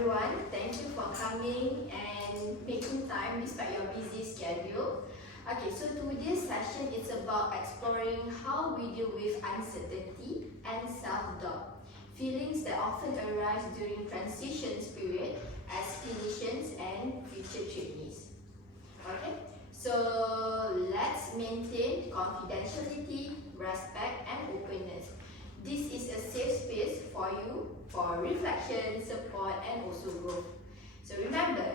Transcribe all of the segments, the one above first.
everyone. Thank you for coming and making time despite your busy schedule. Okay, so today's session is about exploring how we deal with uncertainty and self-doubt, feelings that often arise during transitions period as clinicians and future trainees. Okay, so let's maintain confidentiality, respect, and openness. This is a safe space for you for reflection, support, and also growth. So remember,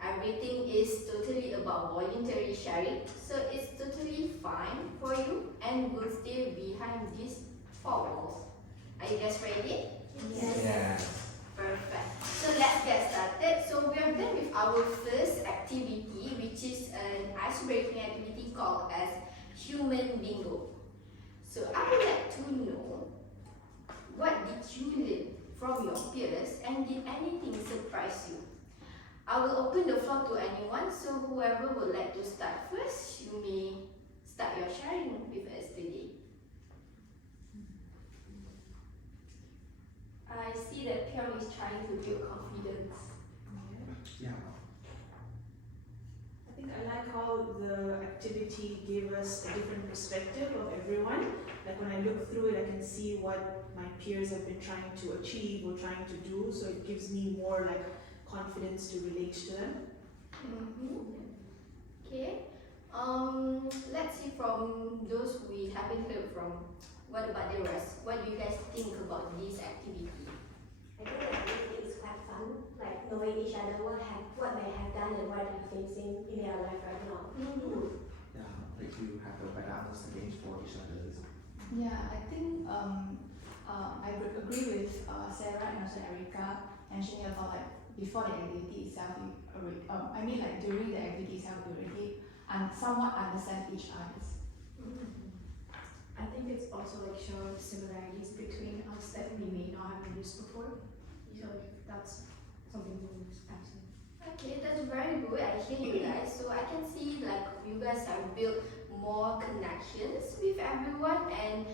everything is totally about voluntary sharing, so it's totally fine for you and will stay behind these four walls. Are you guys ready? Yes. Yes. Perfect. So let's get started. So we are done with our first activity, which is an ice-breaking activity called as Human Bingo. So I would like to know, what did you learn from your peers and did anything surprise you? I will open the floor to anyone, so whoever would like to start first, you may start your sharing with us today. I see that Pyong is trying to build confidence. Yeah. I think I like how the activity gave us a different perspective of everyone. Like when I look through it, I can see what my peers have been trying to achieve or trying to do, so it gives me more like confidence to relate to them. Okay. Let's see from those we haven't heard from. What about the rest? What do you guys think about this activity? I think the activity is quite fun, like knowing each other what they have done and what they're facing in their life right now. Yeah, like you have a better understanding for each other. Yeah, I think I would agree with Sarah and also Erica mentioning about like before the activity itself, like during the activity itself, we already somewhat understand each other's. I think it's also like showing similarities between us that we may not have used before. So that's something we use actually. Okay, that's very good. I hear you guys. So I can see like you guys have built more connections with everyone and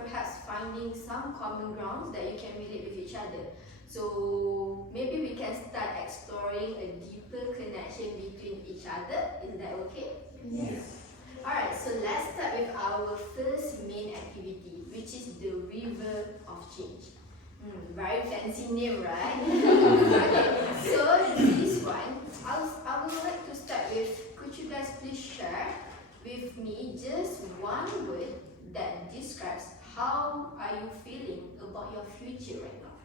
perhaps finding some common grounds that you can relate with each other. So maybe we can start exploring a deeper connection between each other. Is that okay? Yes. Alright, so let's start with our first main activity, which is the River of Change. Very fancy name, right? Okay, so this one, I would like to start with, could you guys please share with me just one word that describes how are you feeling about your future right now?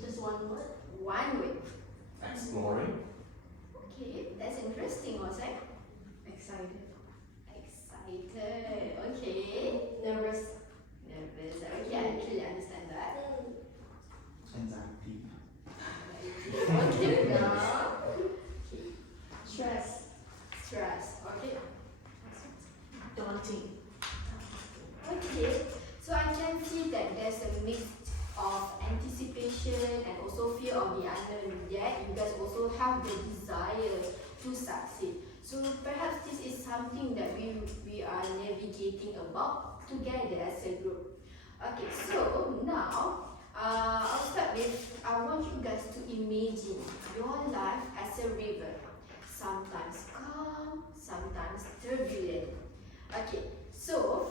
Just one word. One word. Exploring. Okay, that's interesting, Osai. Excited. Excited. Okay. Nervous. Nervous. Okay, I actually understand that. Anxiety. Okay, now. Stress. Stress. Okay. Daunting. Okay. So I can see that there's a mix of anticipation and also fear of the unknown, yet you guys also have the desire to succeed. So perhaps this is something that we are navigating about together as a group. Okay, so now I'll start with, I want you guys to imagine your life as a river, sometimes calm, sometimes turbulent. Okay, so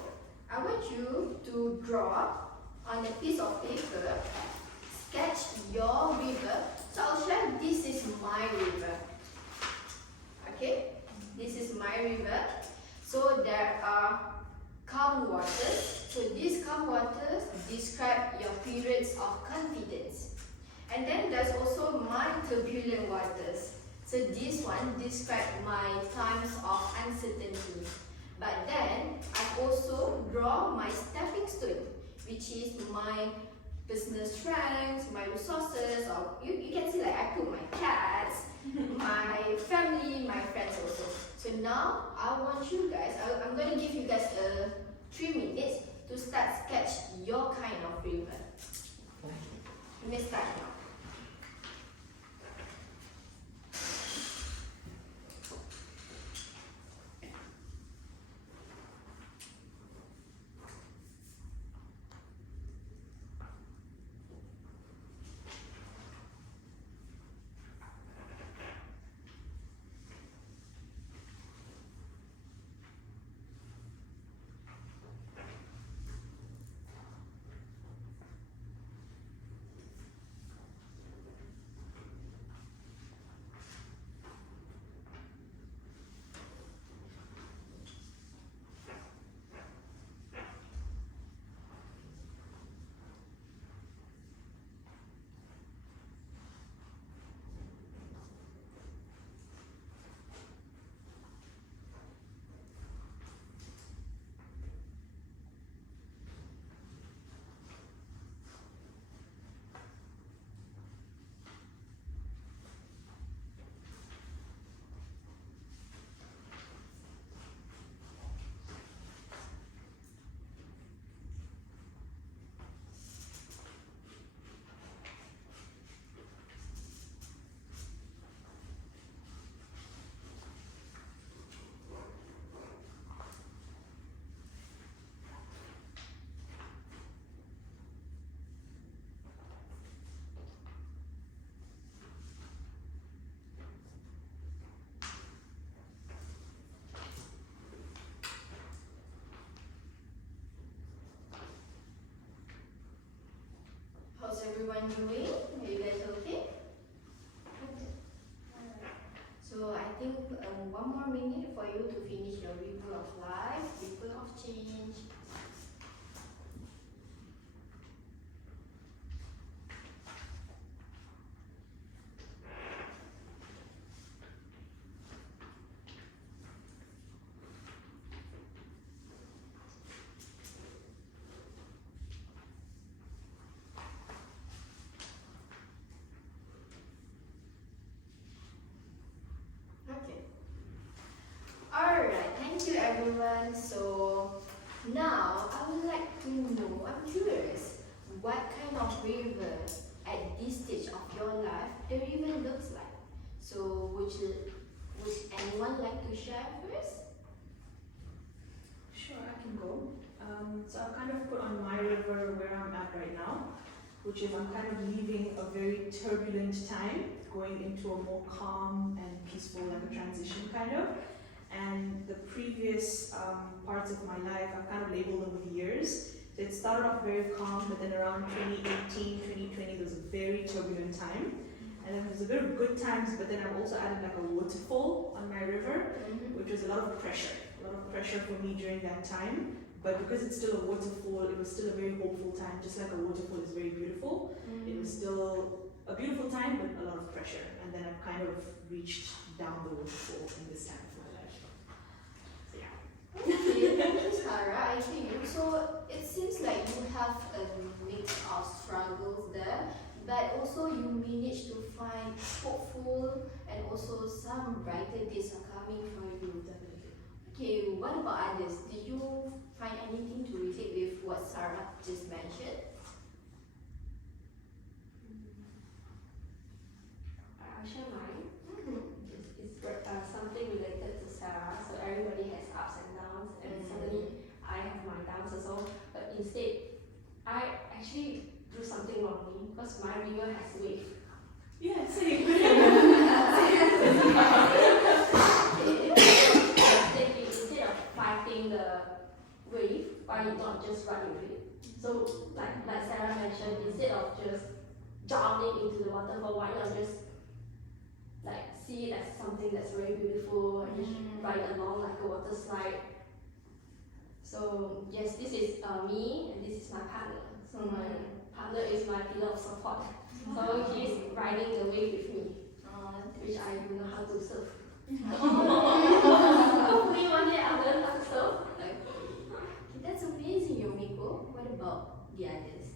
I want you to draw on a piece of paper, sketch your river. So I'll share, this is my river. Okay, this is my river. So there are calm waters. So these calm waters describe your periods of confidence. And then there's also my turbulent waters. So this one describes my times of uncertainty. But then I also draw my stepping stone, which is my personal strengths, my resources, or you can see like I put my cats, my family, my friends also. So now I want you guys, I'm going to give you guys 3 minutes to start sketch your kind of river. You may start now. everyone doing? Are you guys okay? So I think one more minute for you to finish your review of life, review of change. Okay. Alright, thank you everyone. So now I would like to know, I'm curious, what kind of river at this stage of your life the river looks like. So would anyone like to share first? Sure, I can go. So I've kind of put on my river where I'm at right now, which is I'm kind of leaving a very turbulent time, going into a more calm and peaceful, like a transition kind of. And the previous parts of my life, I've kind of labeled them with years. So it started off very calm, but then around 2018, 2020, there was a very turbulent time. And then there was a bit of good times, but then I've also added like a waterfall on my river, which was a lot of pressure for me during that time. But because it's still a waterfall, it was still a very hopeful time, just like a waterfall is very beautiful. It was still a beautiful time, but a lot of pressure. And then I've kind of reached down the waterfall in this time of my life. So yeah. Okay, thank you, Sarah. I hear you. So it seems like you have a mix of struggles there, but also you managed to find hopeful and also some brighter days are coming for you. Okay, what about others? Did you find anything to relate with what Sarah just mentioned? I'll share mine. It's something related to Sarah. So everybody has ups and downs, and suddenly I have my downs as well. But instead, I actually do something wrongly because my river has wave. Yeah, same. Instead of fighting the wave, why not just run with it? So like Sarah mentioned, instead of just drowning into the waterfall, why not just like see it as something that's very beautiful and just ride along like a water slide. So yes, this is me and this is my partner. So my partner is my pillar of support. So he's riding the wave with me, which I don't know how to surf. Hopefully one day I'll learn how to surf. Okay, that's amazing, Yomiko. What about the others?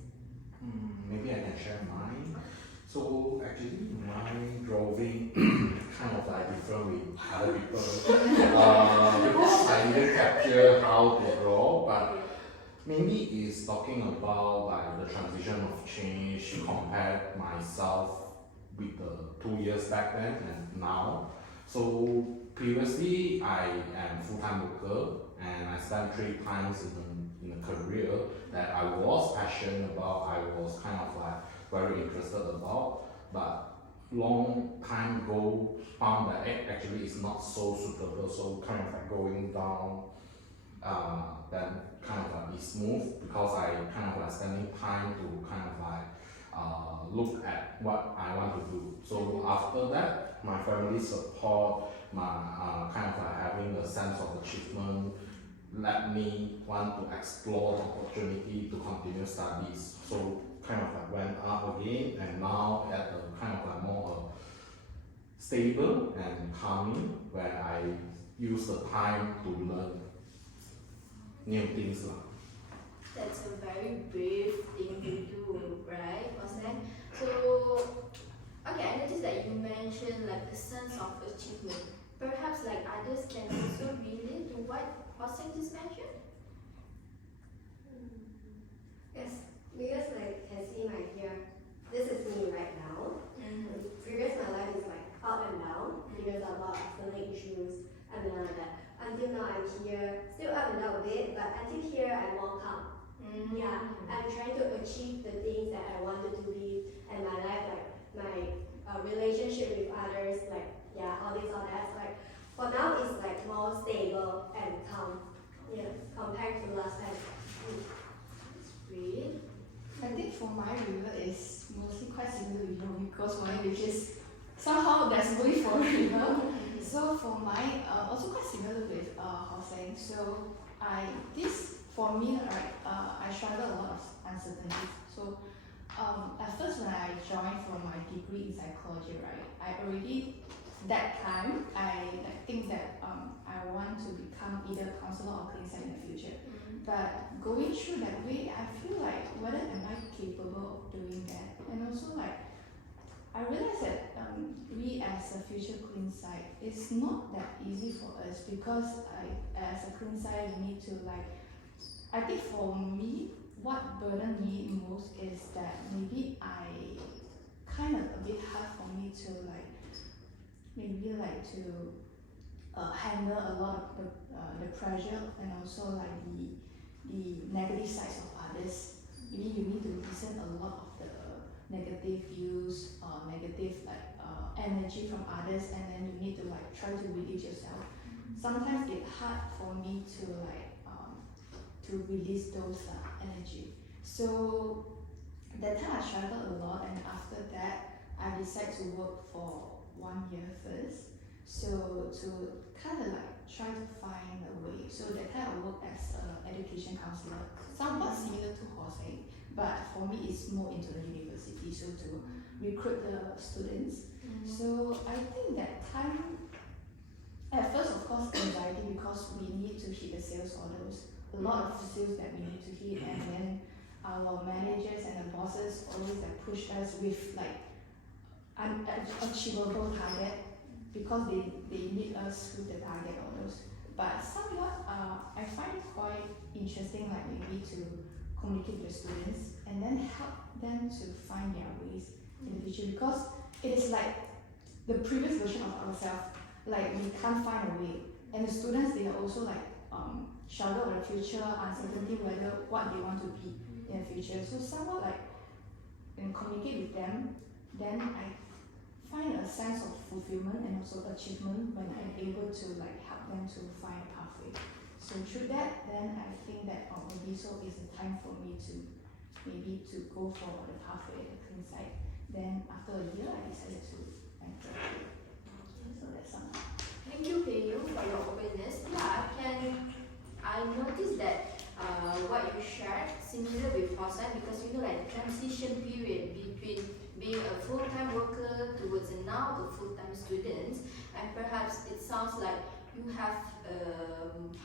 Maybe I can share mine. So actually, my drawing kind of like different with other people because I didn't capture how to draw, but maybe it's talking about like the transition of change compared myself with the 2 years back then and now. So previously I am full-time worker and I spent 3 times in a career that I was passionate about, I was kind of like very interested about, but long time ago found that it actually is not so suitable, so kind of like going down then kind of like be smooth because I kind of like spending time to kind of like look at what I want to do. So after that, my family support, my kind of like having a sense of achievement let me want to explore the opportunity to continue studies. So kind of like went up again and now at a kind of like more stable and calming where I use the time to learn new things. That's a very brave thing to do, right, Hossein? So, okay, I noticed that you mentioned like a sense of achievement. Perhaps like others can also relate to what Hossein just mentioned? Yes, because like can see my here, this is me right now. Previous my life is like up and down because of a lot of external issues and like that. Until now I'm here, still up and down a bit, but until here I'm more calm. Yeah, I'm trying to achieve the things that I wanted to be and my life, like my relationship with others, like yeah, all this, all that. Like for now it's like more stable and calm. Yeah, compared to last time. That's great. I think for my river is mostly quite similar with Yomiko's one, which is somehow there's bully for river. So for my also quite similar with Hoseng. So for me, right, I struggle a lot of uncertainties. So at first when I joined for my degree in psychology, right, I already that time I think that I want to become either a counselor or clinician in the future. But going through that way, I feel like whether am I capable of doing that, and also like I realized that we as a future clean site, it's not that easy for us because as a clean site, you need to I think for me, what burdened me most is that maybe I kind of a bit hard for me to handle a lot of the pressure and also the negative sides of others. Maybe you need to listen a lot of the negative views, negative energy from others, and then you need to try to release yourself. Sometimes it's hard for me to release those energy. So that time I struggled a lot, and after that I decided to work for 1 year first. So to kind of try to find a way. So that time I worked as an education counselor, somewhat similar to Jose, but for me it's more into the university, so to recruit the students. So I think that time, at first of course anxiety because we need to hit the sales orders, a lot of sales that we need to hit, and then our managers and the bosses always push us with unachievable target because they need us with the target orders. But somewhat I find it quite interesting, maybe to communicate with the students and then help them to find their ways in the future, because it is like the previous version of ourselves, we can't find a way, and the students, they are also struggle with the future, uncertainty whether what they want to be in the future. So somewhat when communicate with them, then I find a sense of fulfillment and also achievement when I'm able to help them to find a pathway. So through that, then I think that maybe so is the time for me to maybe to go for the pathway at the clean site. Then after a year, I decided to enter. So that's something. Thank you, Pei-Yu, for your openness. Yeah, I noticed that what you shared similar with Hossan, because transition period between being a full-time worker towards now the full-time students, and perhaps it sounds like you have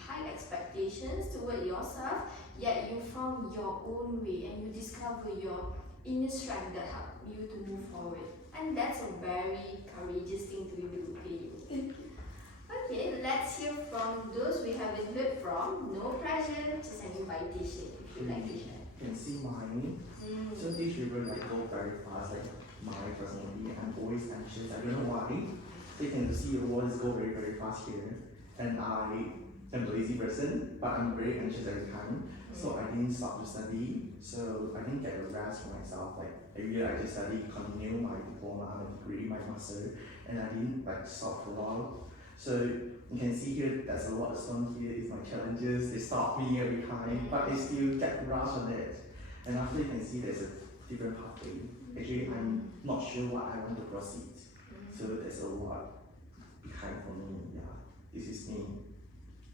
high expectations toward yourself, yet you found your own way and you discover your inner strength that help you to move forward. And that's a very courageous thing to do, Pei-Yu. Okay, let's hear from those we haven't heard from. No pressure, just an invitation if you'd like to share. You can see mine. So these children go very fast, mine personally. I'm always anxious. I don't know why. They tend to see the world go very, very fast here. And I am a lazy person, but I'm very anxious every time. So I didn't stop to study. So I didn't get a rest for myself. Every year I just study, continue my diploma, my degree, my master, and I didn't stop for a while. So you can see here, there's a lot of stone here. It's my challenges. They stop me every time, but I still get the grasp on it. And after you can see, there's a different pathway. Actually, I'm not sure what I want to proceed. So there's a lot behind for me. Yeah, this is me.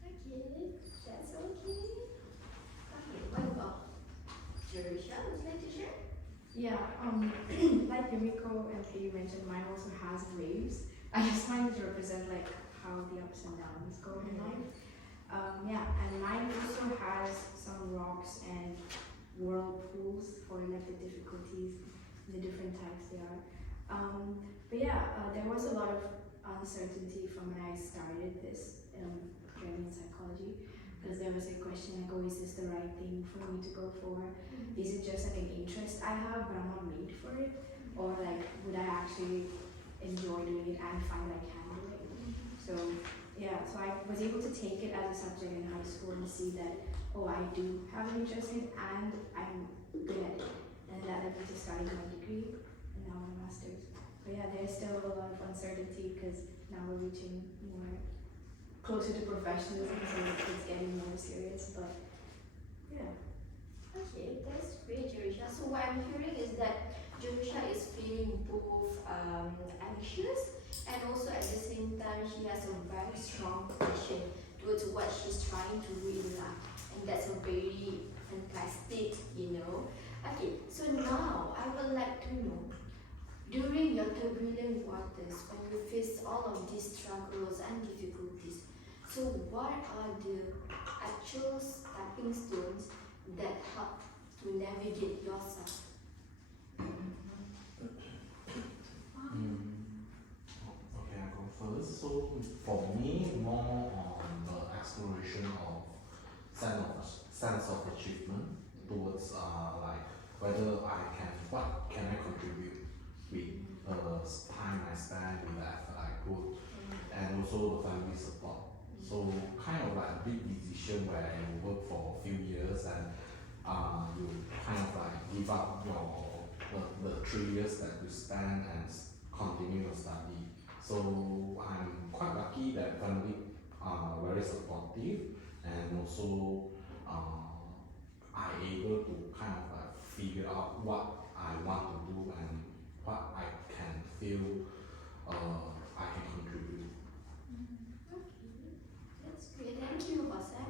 Okay, that's okay. Okay, what about Jerusha? Would you like to share? Yeah, like Yumiko and Pei mentioned, mine also has waves. I just find it to represent how the ups and downs go in life. Yeah, and mine also has some rocks and whirlpools for the difficulties, the different types they are. But yeah, there was a lot of uncertainty from when I started this journey in psychology, because there was a question oh, is this the right thing for me to go for? Is it just an interest I have but I'm not made for it? Or would I actually enjoy doing it and find I can do it? So yeah, so I was able to take it as a subject in high school and see that I do have an interest in it and I'm good at it. And that led me to studying my degree and now my master's. But yeah, there's still a lot of uncertainty because now we're reaching more closer to professionalism, so it's getting more serious. But yeah. Okay, that's great, Jerusha. So what I'm hearing strong passion towards what she's trying to do in life, and that's a very fantastic, Okay, so now I would like to know, during your turbulent waters, when you face all of these struggles and difficulties, so what are the actual stepping stones that help to navigate yourself? Okay, I go first. So for me, more on the exploration of sense of achievement towards like whether what can I contribute with time I spend, with the effort I put, and also the family support. So kind of like a big decision where you work for a few years and you kind of like give up the 3 years that you spend and continue your study. So I'm quite lucky that family are very supportive, and also I able to kind of like figure out what I want to do and what I can feel I can contribute. Okay, that's great. Thank you, Jose.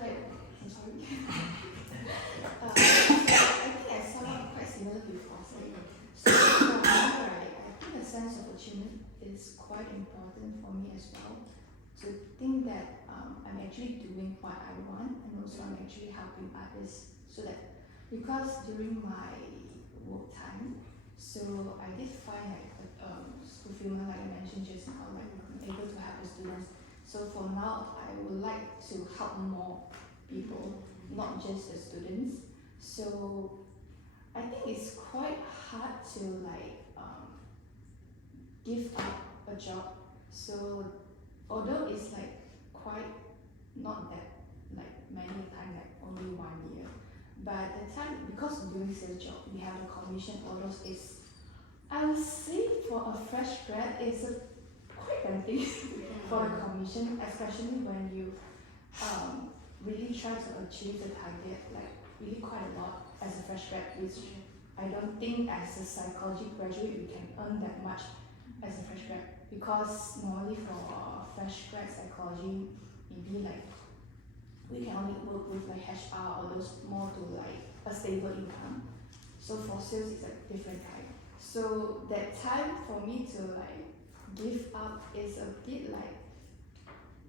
I'm sorry. I think I sum up quite similar before. So for me, right, I think a sense of achievement is quite important for me as well. To think that I'm actually doing what I want, and also I'm actually helping others. So that because during my work time, so I did find like fulfillment, like I mentioned just now, like I'm able to help the students. So for now, I would like to help more people, not just the students. So I think it's quite hard to like give up a job. So although it's like quite not that like many time, like only 1 year, but the time, because doing sales job, we have the commission, all those is, I would say for a fresh grad is a quite tempting for the commission, especially when you really try to achieve the target like really quite a lot as a fresh grad, which I don't think as a psychology graduate you can earn that much as a fresh grad, because normally for fresh grad psychology, maybe like we can only work with like HR or those more to like a stable income. So for sales it's like different type. So that time for me to like give up is a bit like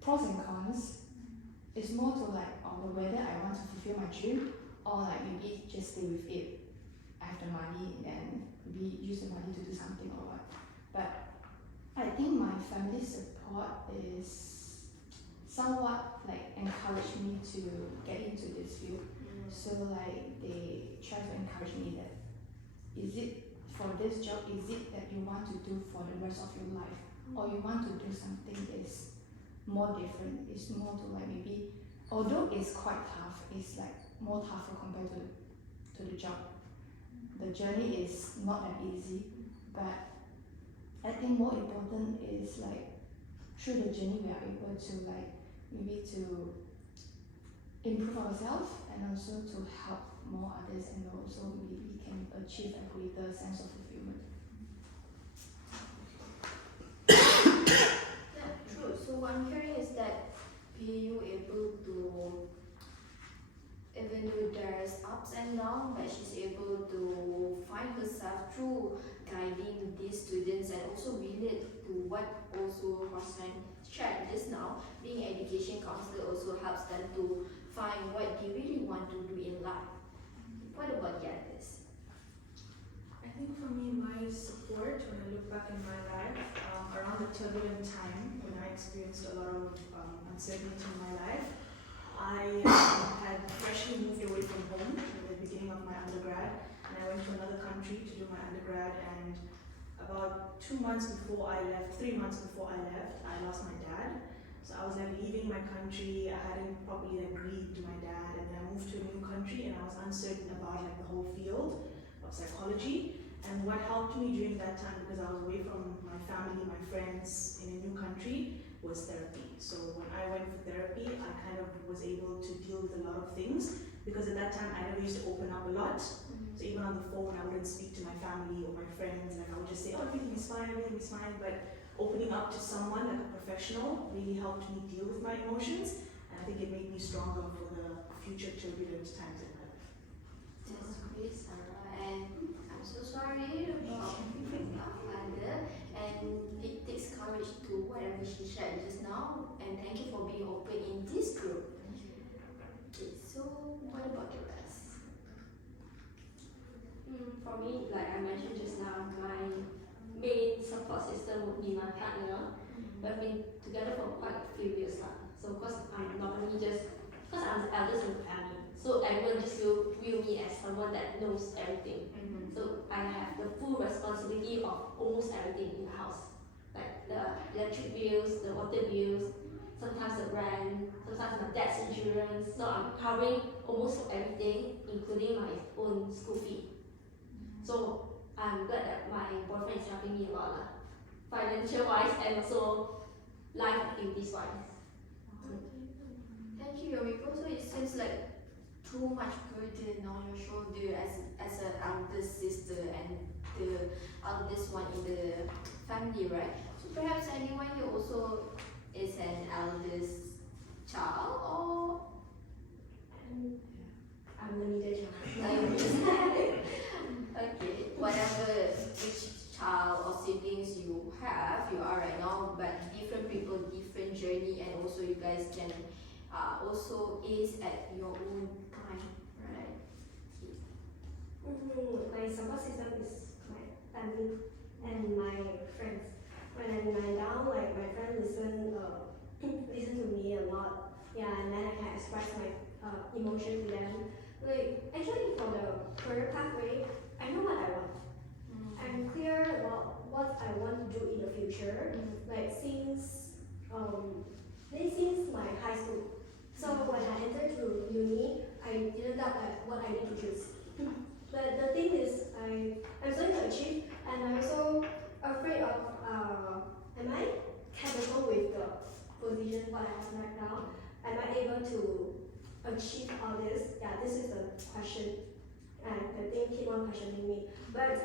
pros and cons. It's more to like whether I want to fulfill my dream, or like maybe just stay with it. I have the money and maybe use the money to do something or what. But I think my family support is somewhat like encourage me to get into this field. So like they try to encourage me that, is it for this job, is it that you want to do for the rest of your life, or you want to do something that's more different? It's more to like maybe, although it's quite tough, it's like more tougher compared to the job. The journey is not that easy, but I think more important is like through the journey we are able to like maybe to improve ourselves, and also to help more others, and also maybe we can achieve a greater sense of fulfillment. Yeah, true. So what I'm hearing is that being able to, even though there's ups and downs, but she's able to find herself through guiding these students, and also relate to what also Hossan shared just now. Being education counselor also helps them to find what they really want to do in life. What about the others? I think for me, my support, when I look back in my life, around the turbulent time when I experienced a lot of uncertainty in my life, I had freshly moved away from home at the beginning of my undergrad, and I went to another country to do my undergrad, and about 2 months before I left, 3 months before I left, I lost my dad. So I was like leaving my country, I hadn't properly like grieved my dad, and then I moved to a new country, and I was uncertain about like the whole field of psychology. And what helped me during that time, because I was away from my family, my friends in a new country, was therapy. So when I went for therapy, I kind of was able to deal with a lot of things, because at that time I never used to open up a lot. So even on the phone, I wouldn't speak to my family or my friends, like I would just say, oh, everything is fine, but opening up to someone like a professional really helped me deal with my emotions, and I think it made me stronger for the future turbulent times in my life. That's great, Sarah. And I'm so sorry about our father. And it takes courage to whatever she shared just now. And thank you for being open in this group. Okay, so what about the rest? For me, like I mentioned just now, my main support system would be my partner. We've been together for quite a few years now. So, because I'm normally because I'm the eldest in the family, so everyone just view me as someone that knows everything. So, I have the full responsibility of almost everything in the house, like the electric bills, the water bills, sometimes the rent, sometimes my dad's insurance. So, I'm covering almost everything, including my own school fee. So I'm glad that my boyfriend is helping me a lot, financial wise and also life activities wise. Thank you, Yoriko. So it seems like too much burden on your shoulder as an eldest sister and the eldest one in the family, right? So perhaps anyone here also is an eldest child, or I'm the middle child. okay, whatever which child or siblings you have, you are right now, but different people, different journey, and also you guys can also is at your own time, right? My support system is my family and my friends. When I'm down, like my friend listen to me a lot. Yeah, and then I can express my emotion to them. Like actually for the career pathway, I know what I want. I'm clear about what I want to do in the future. Like since my high school. So when I entered to uni, I didn't doubt like what I need to choose. But the thing is, I'm trying to achieve, and I'm also afraid of am I capable with the position what I have right now? Am I able to achieve all this? Yeah, this is the question, and the thing keep on questioning me. But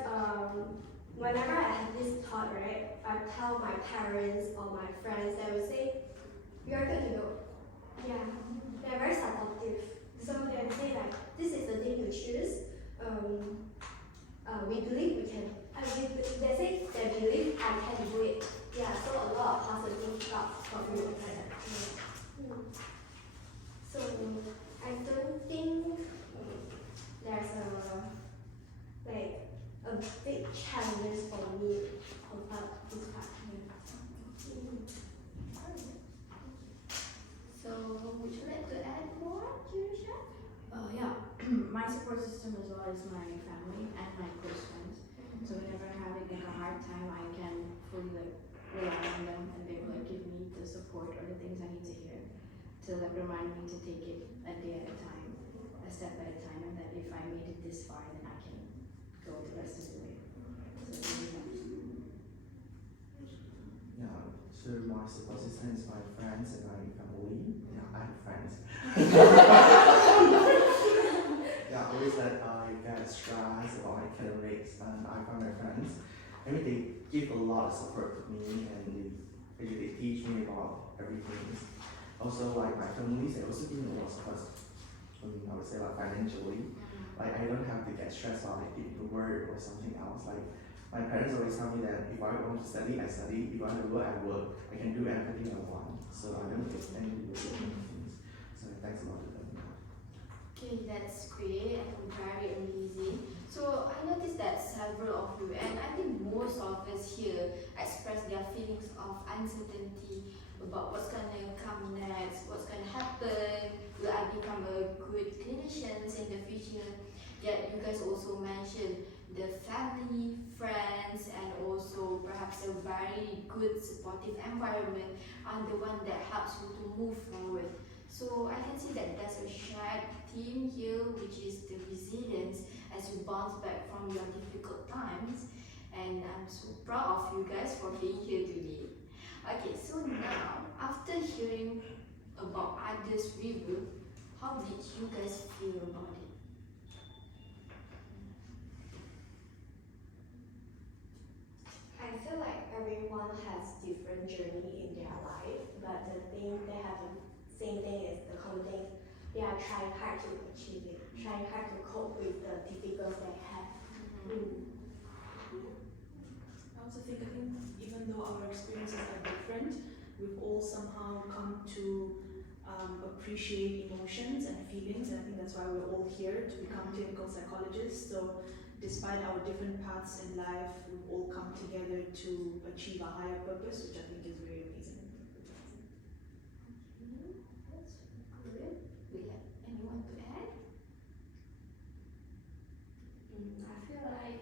whenever I have this thought, right, I tell my parents or my friends, they will say, "You are good to go." Yeah, they're very supportive. So they say like, "This is the thing you choose. We believe we can." They say they believe I can do it. Yeah, so a lot of positive thoughts from me. So I don't think there's a big challenge for me about this part. So would you like to add more, Kirisha? Yeah, my support system as well is my family and my close friends. So whenever I'm having like a hard time, I can fully like rely on them, and they will like give me the support or the things I need to hear to like remind me to take it a day at a time, a step at a time, and that if I made it this far, then I can go the rest of the way. So it really helps. Yeah, so my support system is my friends and my family. Yeah, I have friends. Yeah, always that I get stressed about my academics, and I find my friends. I mean, they give a lot of support to me, and they teach me about everything. Also, like my family, they also give me a lot of support. I would say like financially, like I don't have to get stressed about like getting to work or something else. Like my parents always tell me that if I want to study, I study. If I want to work, I work. I can do everything I want. So I don't get any things. So thanks a lot to them. Okay, that's great and very amazing. So I noticed that several of you, and I think most of us here, express their feelings of uncertainty about what's gonna come next, what's gonna happen, will I become a good clinician in the future? Yet you guys also mentioned the family, friends, and also perhaps a very good supportive environment are the one that helps you to move forward. So I can see that there's a shared theme here, which is the resilience as you bounce back from your difficult times. And I'm so proud of you guys for being here today. Okay, so now, after hearing about others' review, how did you guys feel about it? I feel like everyone has different they are trying hard to achieve it, trying hard to cope with the difficulties they have. I also think, even though our experiences are different, we've all somehow come to appreciate emotions and feelings, and I think that's why we're all here to become clinical psychologists. So despite our different paths in life, we've all come together to achieve a higher purpose, which I think is very amazing. That's good. We have anyone to add? I feel like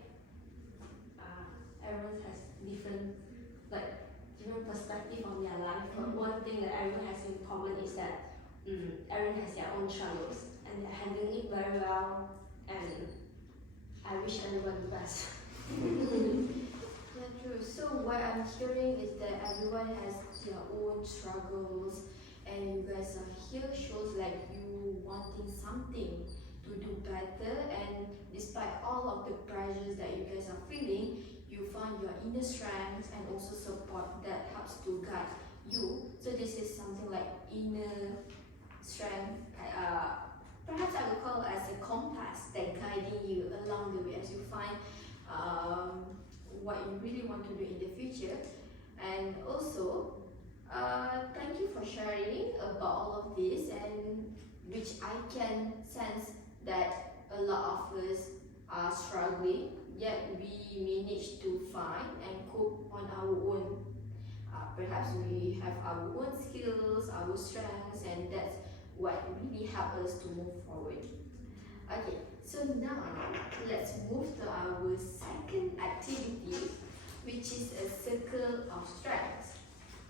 everyone has different perspective on their life, but one thing that everyone has in common is that everyone has their own struggles and they're handling it very well, and I wish everyone the best. Yeah, true. So what I'm hearing is that everyone has their own struggles, and you guys are here shows like you wanting something to do better, and despite all of the pressures that you guys are feeling, you find your inner strength and also support that helps to guide you. So this is something like inner strength, perhaps I would call it as a compass that guiding you along the way as you find what you really want to do in the future. And also, thank you for sharing about all of this, and which I can sense that a lot of us are struggling, yet we manage to find and cope on our own. Perhaps we have our own skills, our strengths, and that's what really helps us to move forward. Okay, so now let's move to our second activity, which is a circle of strengths.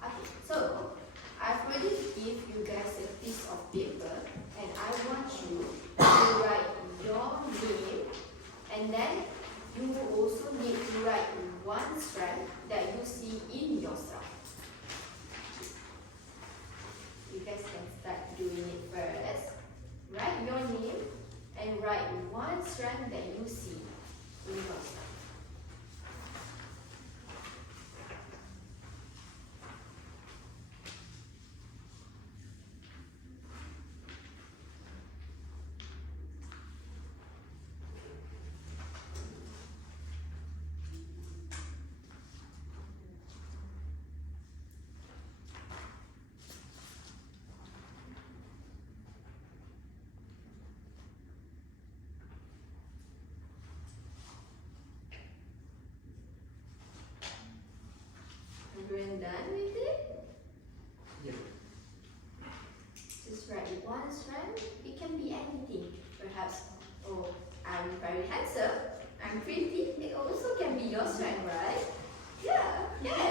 Okay, so I've already give you guys a piece of paper, and I want you to write your name, and then you will also need to write one strength that you see in yourself. You guys can start doing it first. Write your name and write one strength that you see in yourself. Everyone done with it? Yeah. Just write one strength. It can be anything. Perhaps, oh, I'm very handsome, I'm pretty. It also can be your strength, right? Yeah, yeah.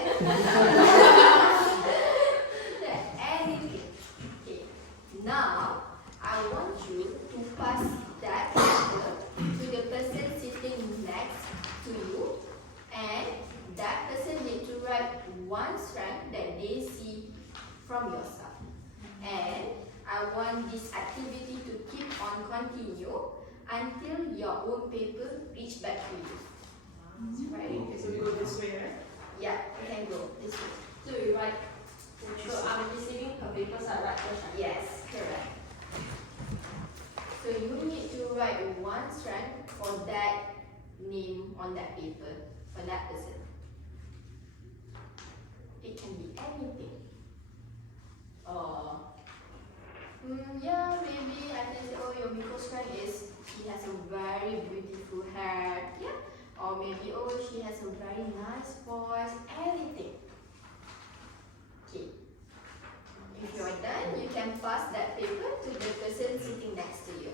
Yeah, anything. Okay. Now, I want you to pass that paper to the person sitting next to you, and that person need to write one strength that they see from yourself. And I want this activity to keep on continue until your own paper reach back to you. Right? Okay, so we go this way, right? Yeah, you can go this way. So you write, so I'm receiving her paper, so I write first, right? Yes, correct. So you need to write one strength for that name on that paper, for that person. It can be anything. Or, yeah, maybe I can say, oh, your Miko strength is she has a very beautiful hair. Yeah. Or maybe, oh, she has a very nice voice. Anything. Okay. If you're done, you can pass that paper to the person sitting next to you.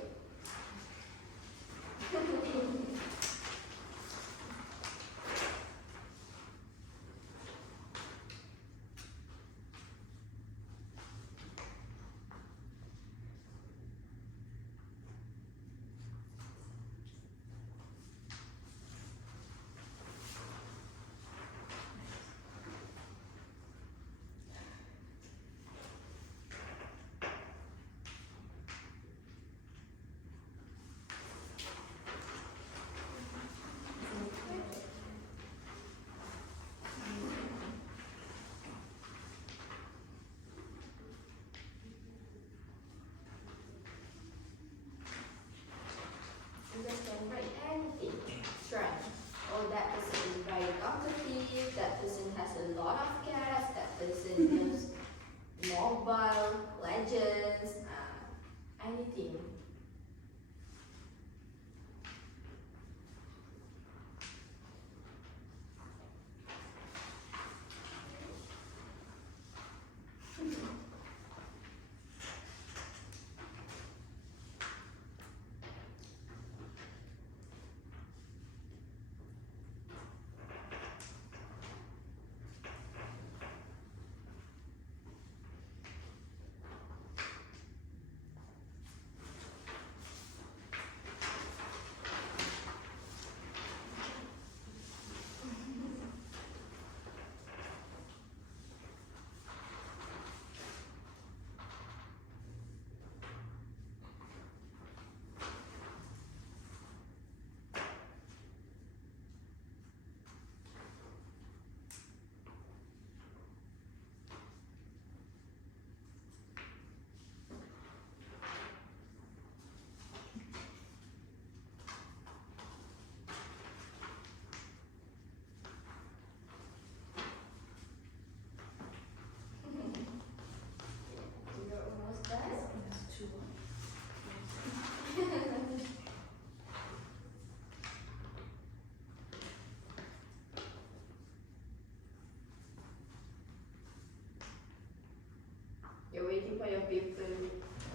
paper.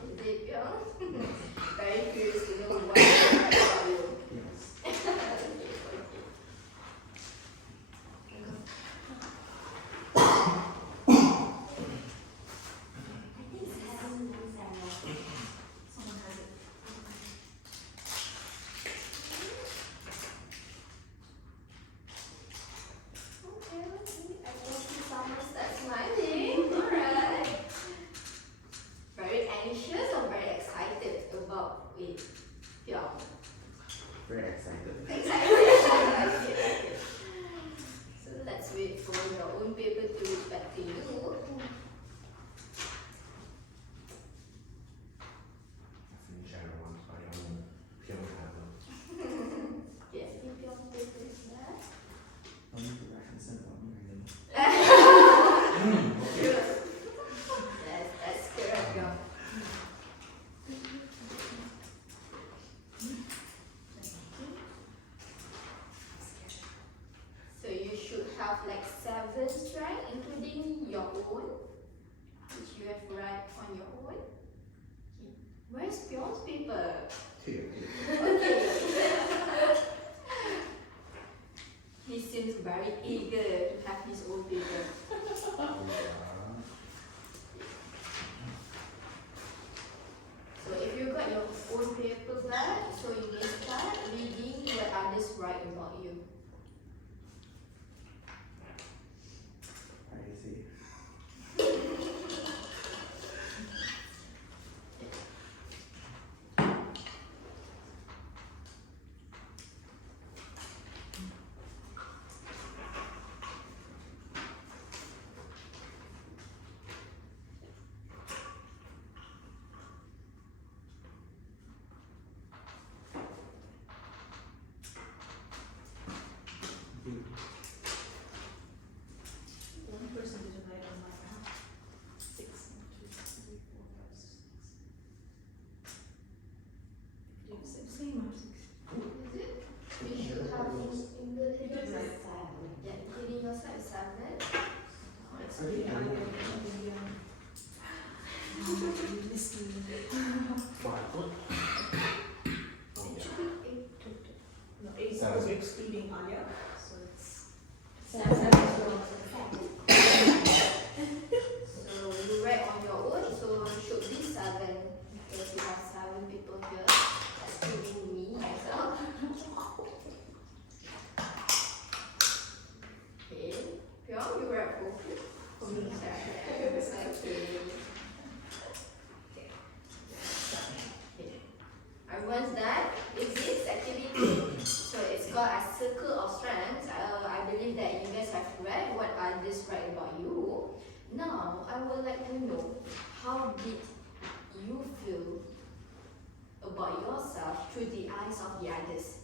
Is it Pyong? Very curious to know what about you. Yes. Someone has it. Okay, I can see someone start smiling. Alright. Very anxious or very excited about it? Pyong. Very excited. Excited. So let's wait for your own paper to reach back to you. I finish everyone, so I don't feel happy. Yes, if your paper is there. No need to write concern about me, I know. Good. That's correct, Pyong. So you should have like 7 strengths, including your own, which you have write on your own. Where's Pyong's paper? Here. Okay. He seems very eager to have his own paper. So if you got your own paper back, so you may start reading what others write about you. I see. One person didn't write on my behalf. 6, 1, 2, 3, 4, 5, 6. Same or 6? Is it? You should have including your yeah, including yourself 7. It's really you missed me. What I put? Oh, It yeah. should be 8 total. No, 8 is 7. excluding Alia, so it's 7 as well. So you write on your own, so it should be 7 because you have 7 people here, excluding me myself. Okay, Pyong, you write for me. Okay. Everyone's done with this activity. So it's called a circle of strengths. I believe that you guys have read what others write about you. Now, I would like to know, how did you feel about yourself through the eyes of the others?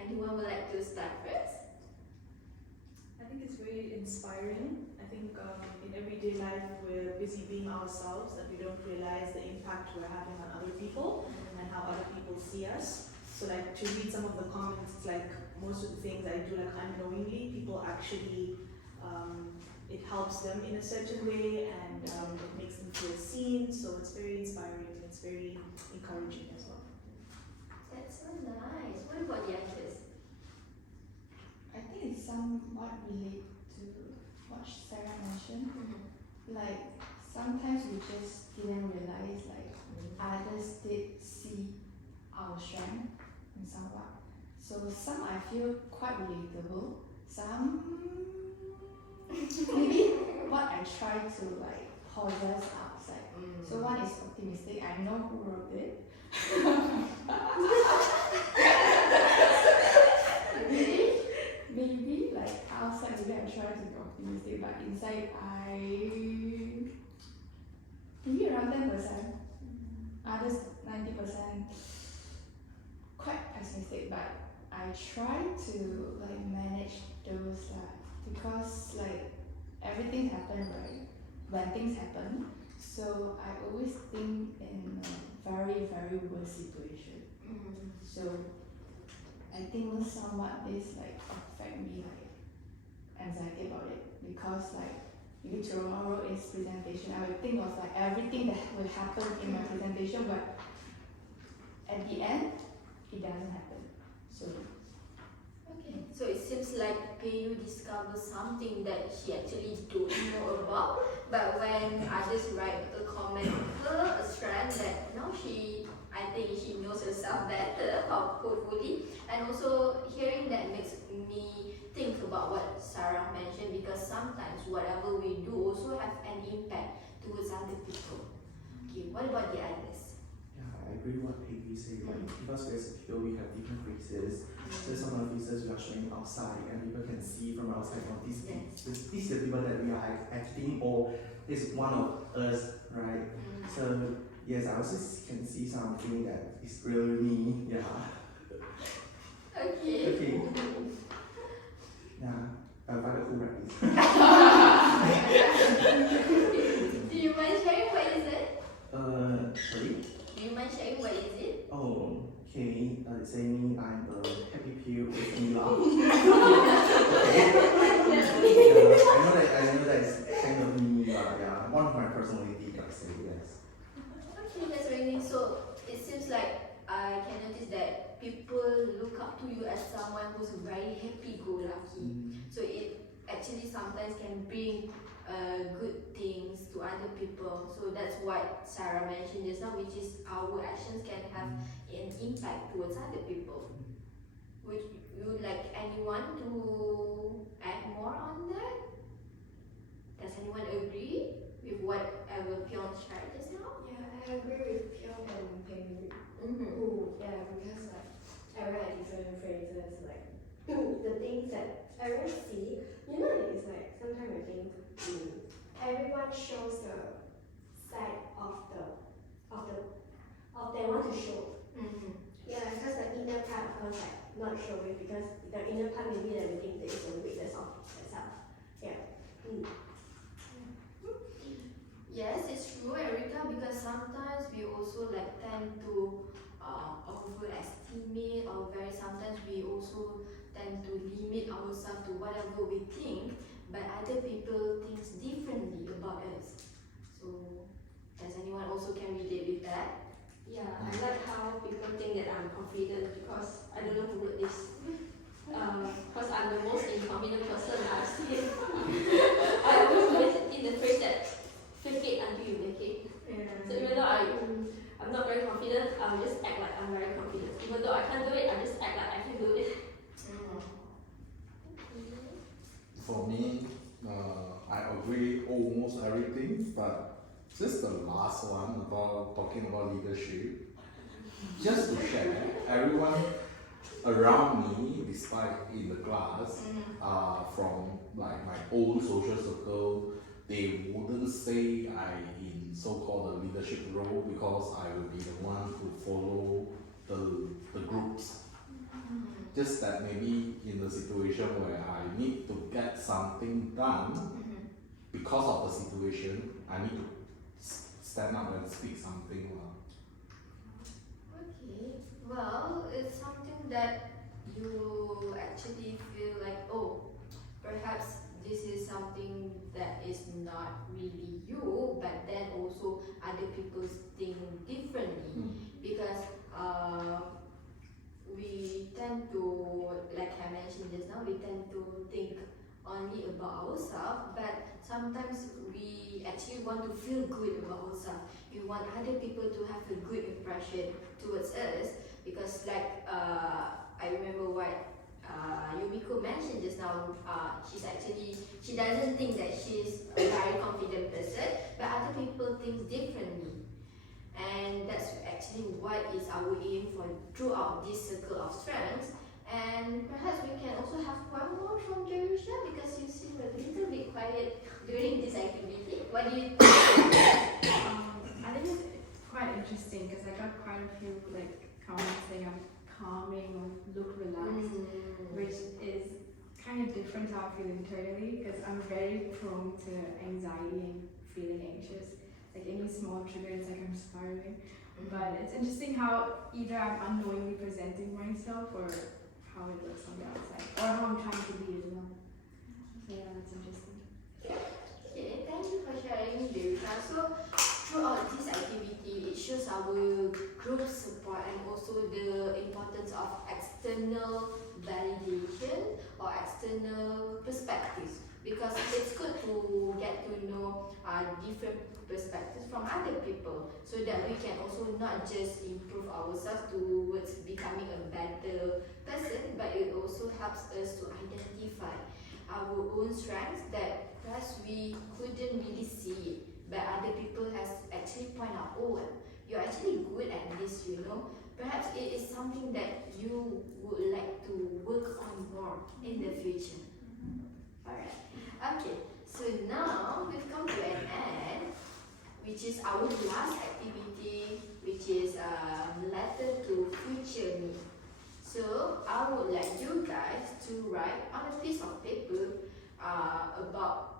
Anyone would like to start first? I think it's very inspiring. I think in everyday life we're busy being ourselves and we don't realize the impact we're having on other people and how other people see us. So like to read some of the comments, it's like most of the things I do like unknowingly, people actually, it helps them in a certain way and it makes them feel seen. So it's very inspiring and it's very encouraging as well. That's so nice. What about the others? I think it's somewhat related to what Sarah mentioned. Like sometimes we just didn't realize like others did see our strength in somewhat. So some I feel quite relatable. Some maybe what I try to like possess outside. So one is optimistic. I know who wrote it. Maybe like outside maybe I try to be optimistic, but inside I maybe around 10%. Others 90% quite pessimistic, but I try to like manage those because like everything happen right when things happen. So I always think in a very very worst situation. So I think somewhat this like affect me like anxiety about it because like maybe tomorrow is presentation, I will think of like everything that will happen in my presentation, but at the end, it doesn't happen. So Okay, so it seems like Peiyu discovers something that she actually don't know about, but when others write a comment on her, a strength that now I think she knows herself better, hopefully, and also hearing that makes me think about what Sarah mentioned, because sometimes whatever we do also have an impact towards other people. Okay, what about the others? Yeah, I agree with what Peggy said, right? Because as people, we have different faces. So some of the faces we are showing outside, and people can see from outside, oh, these are the people that we are acting, or is one of us, right? So yes, I also can see something that is really me. Yeah. Okay. Okay. Yeah. But cool practice. Do you mind sharing what is it? Sorry. Do you mind sharing what is it? Oh, okay. Saying I'm a happy pill with me laugh. Okay. I know that it's kind of me, but yeah, one of my personality, I say yes. Okay, that's really so. It seems like I can notice that people look up to you as someone who's very happy-go-lucky. So it actually sometimes can bring good things to other people. So that's what Sarah mentioned just now, which is our actions can have an impact towards other people. Would you like anyone to add more on that? Does anyone agree with whatever Pyeong shared just now? Yeah, I agree with Pyeong and Peng. Ooh, yeah, because like everyone has different phrases, like the things that everyone see. You know, it's like sometimes I think everyone shows the side of they want to show. Yeah, because the inner part of course like not showing, because the inner part maybe that we think that is a weakness of itself. Yeah. Yes, it's true, Erica, because sometimes we also like tend to overestimate, or sometimes we also tend to limit ourselves to whatever we think, but other people think differently about us. So does anyone also can relate with that? Yeah, I like how people think that I'm confident, because I don't know who wrote this. Because I'm the most inconfident person I've seen. I always believe in the phrase that fake it until you make it. So even though I'm not very confident, I'll just act like I'm very confident. Even though I can't do it, I just act like I can do it. For me, I agree almost everything, but just the last one about talking about leadership. Just to share, everyone around me, despite in the class, from like my own social circle, they wouldn't say I in so-called a leadership role, because I will be the one to follow the groups. Just that maybe in the situation where I need to get something done, because of the situation, I need to stand up and speak something. Okay, well, it's something that you actually feel like, oh, perhaps this is something that is not really you, but then also other people think differently, because we tend to, like I mentioned just now, we tend to think only about ourselves, but sometimes we actually want to feel good about ourselves. We want other people to have a good impression towards us, because like I remember what Yumiko mentioned just now, she doesn't think that she's a very confident person, but other people think differently. And that's actually what is our aim for throughout this circle of strengths. And perhaps we can also have one more from Jerusha, because you seem a little bit quiet during this activity. What do you think? I think it's quite interesting because I got quite a few like comments saying I'm calming or look relaxed, which is kind of different to how I feel internally, because I'm very prone to anxiety and feeling anxious. Like any small trigger, it's like I'm spiraling. But it's interesting how either I'm unknowingly presenting myself, or how it looks on the outside, or how I'm trying to be as well. So yeah, that's interesting. Okay. our group support and also the importance of external validation or external perspectives, because it's good to get to know different perspectives from other people, so that we can also not just improve ourselves towards becoming a better person, but it also helps us to identify our own strengths that perhaps we couldn't really see it, but other people has actually point out, oh, you're actually good at this, you know. Perhaps it is something that you would like to work on more in the future. Alright, okay, so now we've come to an end, which is our last activity, which is letter to future me. So I would like you guys to write on a piece of paper about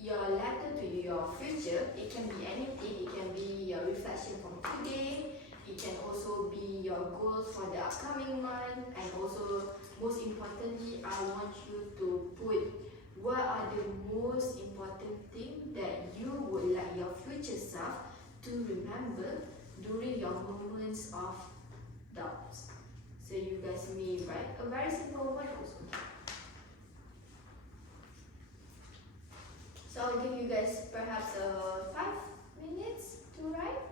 your letter to your future. It can be anything. It can be your reflection from today. It can also be your goals for the upcoming month, and also most importantly, I want you to put what are the most important things that you would like your future self to remember during your moments of doubts. So you guys may write a very simple one also. So I'll give you guys perhaps 5 minutes to write.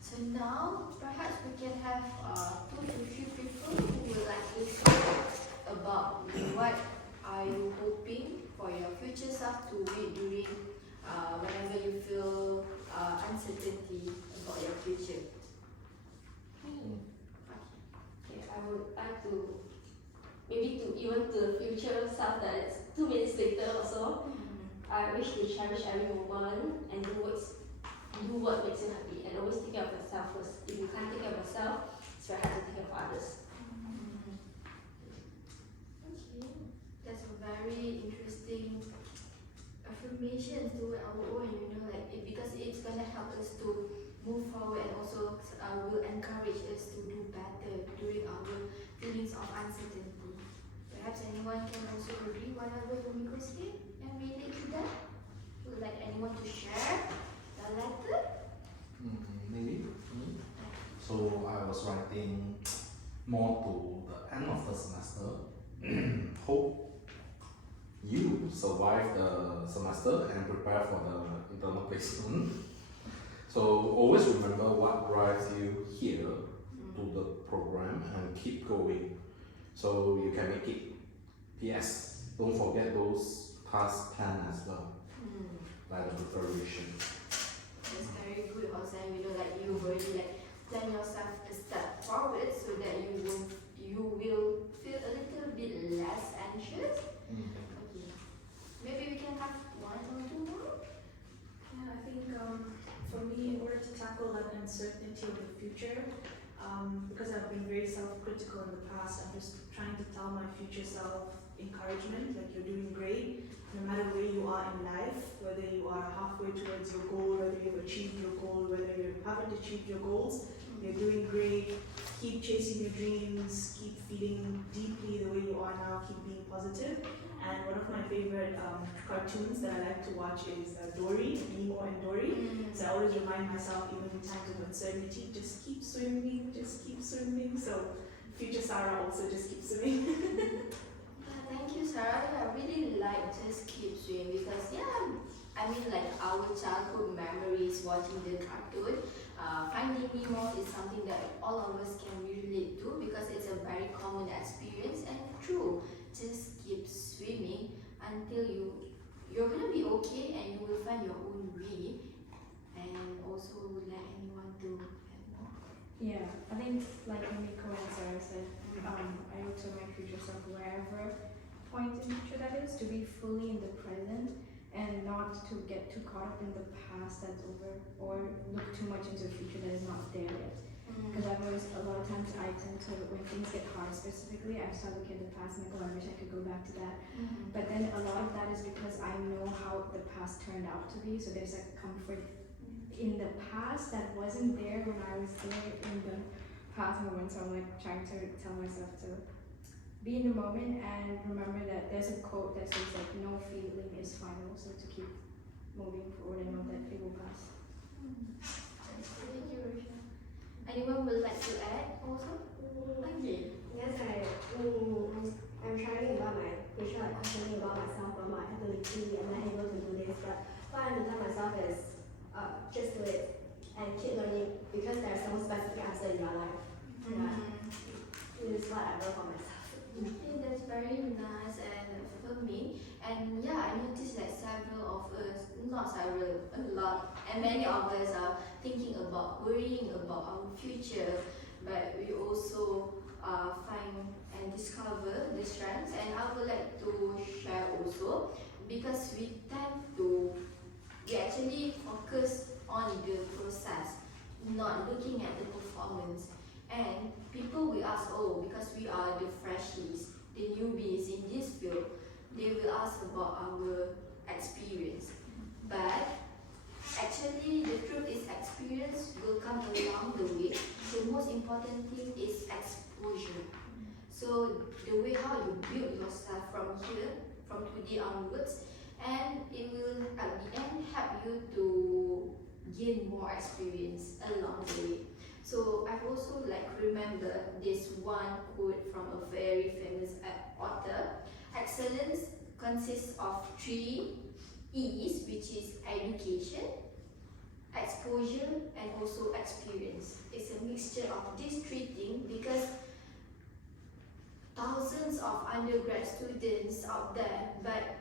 So now, perhaps we can have 2 to 3 people who would like to talk about what are you hoping for your future self to read during whenever you feel uncertainty about your future. Okay, I would like to maybe to even to the future self that is 2 minutes later also. I wish to cherish every moment and do what makes you happy, and always take care of yourself first. If you can't take care of yourself, it's very hard to take care of others. Okay, that's a very interesting affirmation to our own, you know, like because it's gonna help us to move forward, and also will encourage us to do better during our feelings of uncertainty. Perhaps anyone can also agree whatever Yumiko said and relate to that. Would like anyone to share the letter? Maybe me. So I was writing more to the end of the survive the semester and prepare for the internal placement. So always remember what drives you here to the program and keep going so you can make it. P.S. Don't forget those past plan as well, like the preparation. That's very good, Jose. Like you already like plan yourself a step forward so that you will feel a little bit less anxious. Okay. Maybe we can have one or two more. Yeah, I think for me, in order to tackle that uncertainty of the future, because I've been very self-critical in the past, I'm just trying to tell my future self encouragement, like you're doing great, no matter where you are in life, whether you are halfway towards your goal, whether you've achieved your goal, whether you haven't achieved your goals, you're doing great. Keep chasing your dreams, keep feeling deeply the way you are now, keep being positive. And one of my favorite cartoons that I like to watch is Dory, Nemo and Dory. So I always remind myself, even in times of uncertainty, just keep swimming, just keep swimming. So future Sarah also just keep swimming. Thank you, Sarah. I really like Just Keep Swimming because like our childhood memories watching the cartoon. Finding Nemo is something that all of us can relate to because it's a very common experience and true. Just keep swimming until you're gonna be okay and you will find your own way. And also would like anyone to add more? Yeah, I think like Miko and Sarah said, I also my future self wherever point in the future that is, to be fully in the present and not to get too caught up in the past that's over or look too much into the future that is not there yet. Because I've noticed a lot of times I tend to, when things get hard specifically, I start looking at the past and like, oh, I wish I could go back to that. But then a lot of that is because I know how the past turned out to be, so there's like comfort in the past that wasn't there when I was there in the past moment. So I'm like trying to tell myself to be in the moment and remember that there's a quote that says like no feeling is final, so to keep moving forward and know that it will pass. Thank you, Roshan. Anyone would like to add also? Okay. Yes, I'm trying about my future, like questioning about myself, about my ability, am I able to do this? But what I tell myself is just do it and keep learning because there's no specific answer in your life. Yeah. This is what I learned for myself. Okay, that's very nice and affirming. And yeah, I noticed that several of us, not several, a lot, and many of us are thinking about worrying about our future, but we also find and discover the strengths. And I would like to share also because we actually focus on the process, not looking at the performance. And people will ask, oh, because we are the freshies, the newbies in this field, they will ask about our experience. But actually, the truth is experience will come along the way. The most important thing is exposure. So the way how you build yourself from here, from today onwards, and it will at the end help you to gain more experience along the way. So I've also remember this one quote from a very famous author. Excellence consists of 3 E's, which is education, exposure, and also experience. It's a mixture of these 3 things because thousands of undergrad students out there, but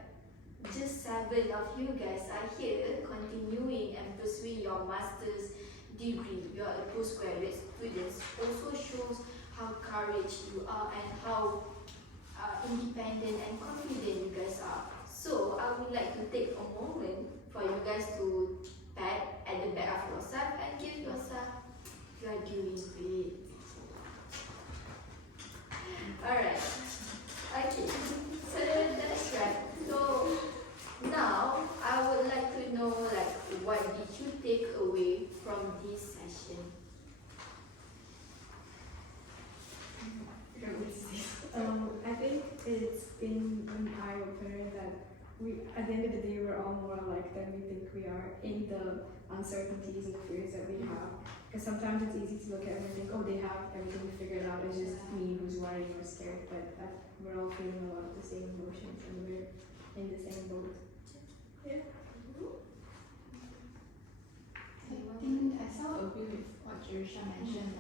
just 7 of you guys are here continuing and pursuing your master's degree. You are a postgraduate student. Also shows how courage you are and how independent and confident you guys are. So I would like to take a moment for you guys to pat at the back of yourself and give yourself, you are doing great. Alright. Okay. So that's right. So now I would like to know what did you take away from this session? I think it's been an eye-opener that at the end of the day, we're all more alike than we think we are in the uncertainties and fears that we have. Because sometimes it's easy to look at them and think, oh, they have everything figured out, it's just me who's worried or scared. But we're all feeling a lot of the same emotions and we're in the same boat. Arisha mentioned,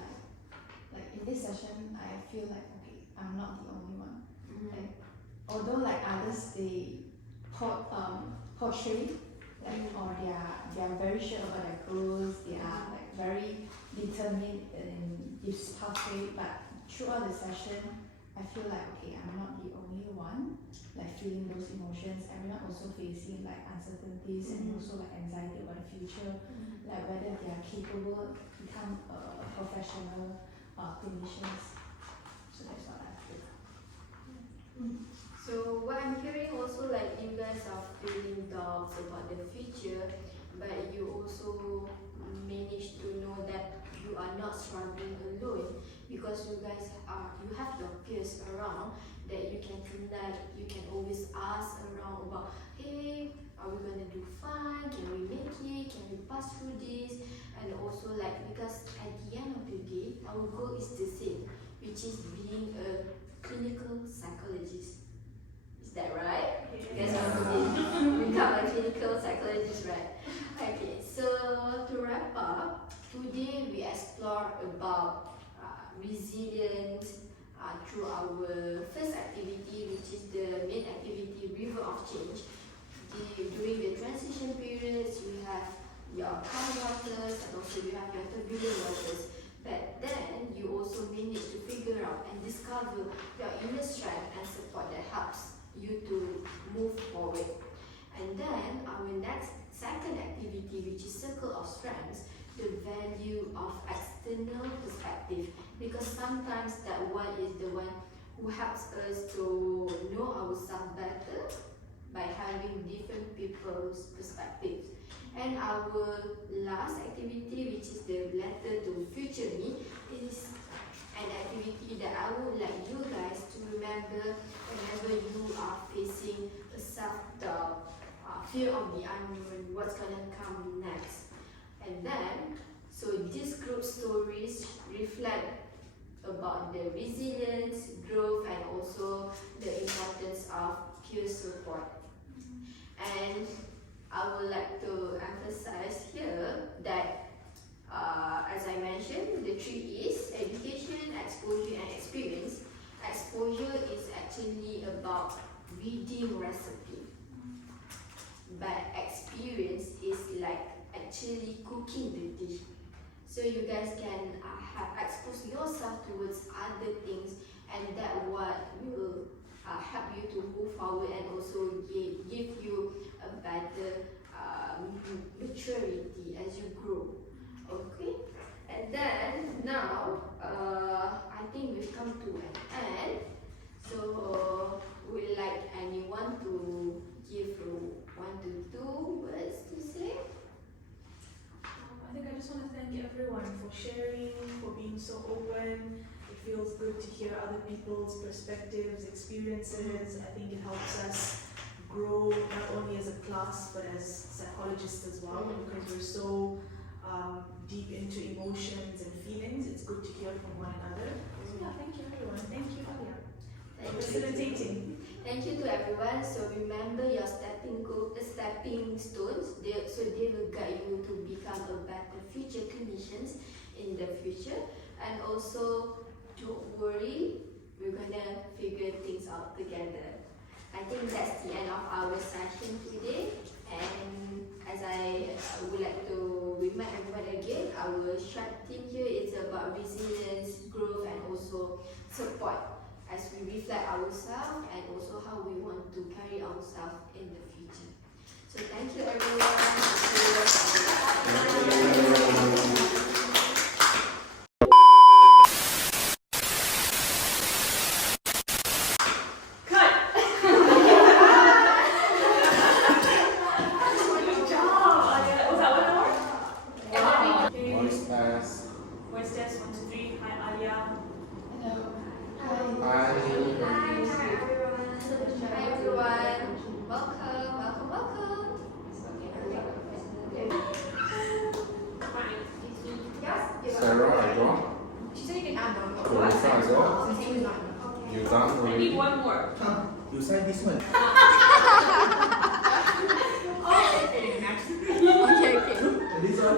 like in this session, I feel like okay, I'm not the only one. Like although like others they portray like or they are very sure about their goals, they are like very determined in this pathway, but throughout the session, I feel like okay, I'm not the only one like feeling those emotions. Everyone also facing like uncertainties and also like anxiety about the future, like whether they are capable to become professional clinicians. So that's what I feel. So what I'm hearing also, like you guys are feeling doubts about the future, but you also manage to know that you are not struggling alone, because you have your peers around that you can connect, you can always ask around about, hey, are we gonna do fine? Can we make it? Can we pass through this? And also like, because at the end of the day, our goal is the same, which is being a clinical psychologist. Is that right? You guys want to become a clinical psychologist, right? Okay, so to wrap up, today we explore about resilience through our first activity, which is the main activity, River of Change. During the transition periods, you have your calm waters and also you have your turbulent waters. But then you also manage to figure out and discover your inner strength and support that helps you to move forward. And then our second activity, which is Circle of Strengths, the value of external perspective, because sometimes that one is the one who helps us to know ourselves better by having different people's perspectives. And our last activity, which is the letter to future me, is an activity that I would like you guys to remember whenever you are facing a self-doubt, fear of the unknown, what's gonna come next. And then, so these group stories reflect about the resilience, growth, and also the importance of peer support. And I would like to emphasize here that, as I mentioned, the three E's: education, exposure, and experience. Exposure is actually about reading recipe, but experience is like actually cooking the dish. So you guys can have exposed yourself towards other things, and that what will help you to move forward and also give you a better maturity as you grow. Okay, and then now I think we've come to an end. So would like anyone to give 1 to 2 words to say? I think I just want to thank everyone for sharing, for being so open. It feels good to hear other people's perspectives, experiences. I think it helps us grow not only as a class but as psychologists as well, because we're so deep into emotions and feelings. It's good to hear from one another. So yeah, thank you everyone. Thank you, Alia, for facilitating. Thank you to everyone. So remember your stepping stones. So they will guide you to become a better future clinicians in the future. And also, don't worry, we're gonna figure things out together. I think that's the end of our session today. And as I would like to remind everyone again, our short theme here is about resilience, growth, and also support, as we reflect ourselves and also how we want to carry ourselves in the future. So thank you everyone. Voice test 1, 2, 3. Hi Alia. Hello. Hi everyone. Welcome. Sarah, I got. She said you can add one more. Teresa, I got. Since he was not. You done I already? need one more. You said this one. Okay. This one.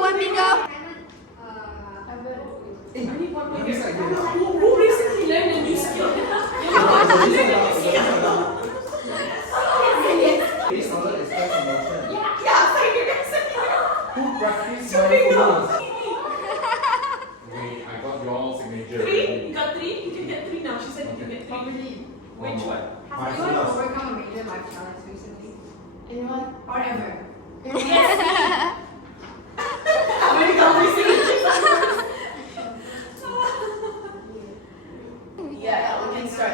One bingo. challenge recently? Anyone? Or ever? Yes. How many conversations? Yeah, we can start.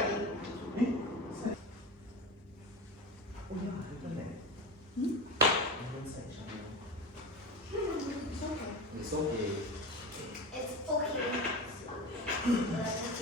Oh yeah, I haven't I haven't said China. It's okay. It's okay. It's okay.